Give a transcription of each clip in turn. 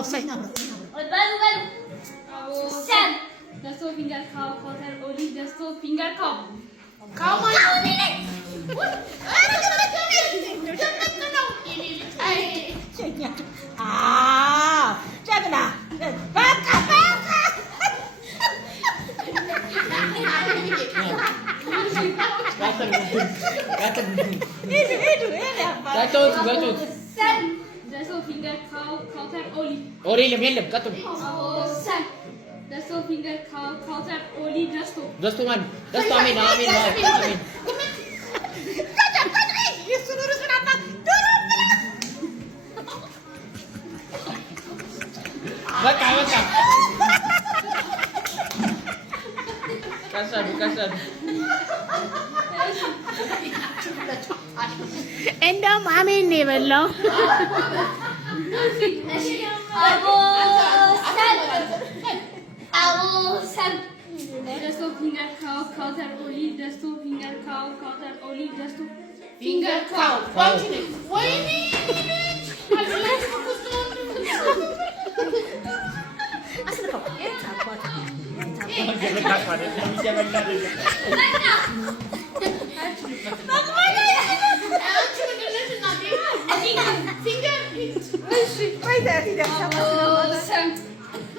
አብረው ሳይ አብረው Sen. Just so finger cow, counter only. Just so finger cow. Cow ጀግና በቃ Sen. Just so finger cow, counter only. የለም የለም ቀጥሉ Sen. Just so finger cow, counter only. Just so. ደስቶ ማን ደስቶ አሜን አሜን አሜን በቃ በቃ ቀሰዱ እንደውም አሜን ነው የበላው Sen. Just so finger cow, counter only. Just so finger cow, counter only. Just so finger cow.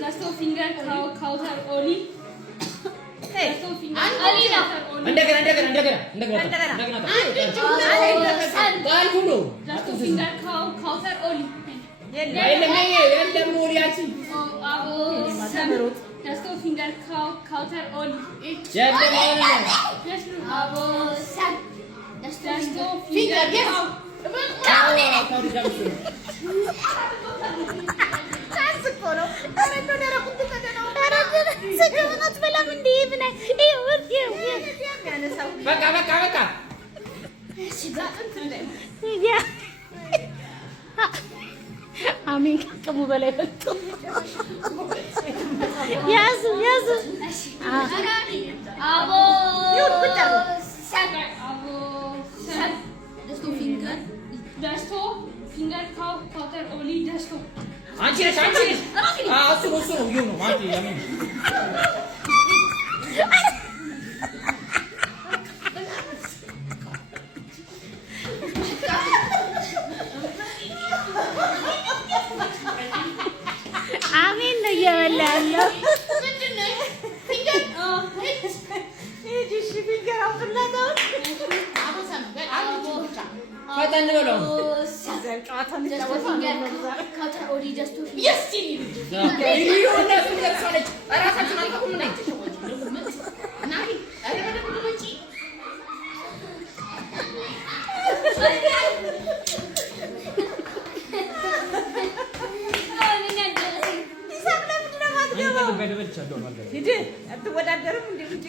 Just so finger cow, counter only. Just so finger እንደገና Just so finger cow, counter only. የለም ወሪያቺ Just so finger cow, counter only. የለም Just so finger cow. በቃ አሜን ከሙ በላይ ወጥቶ ያዙ Just so finger cow, counter only. Just so. አንቺ ነሽ እሱ ነው ይሁን ማቲ ያምን አሜን ነው እየበላ ያለው ፈጠን በለው ሂድ አትወዳደርም እንዴ?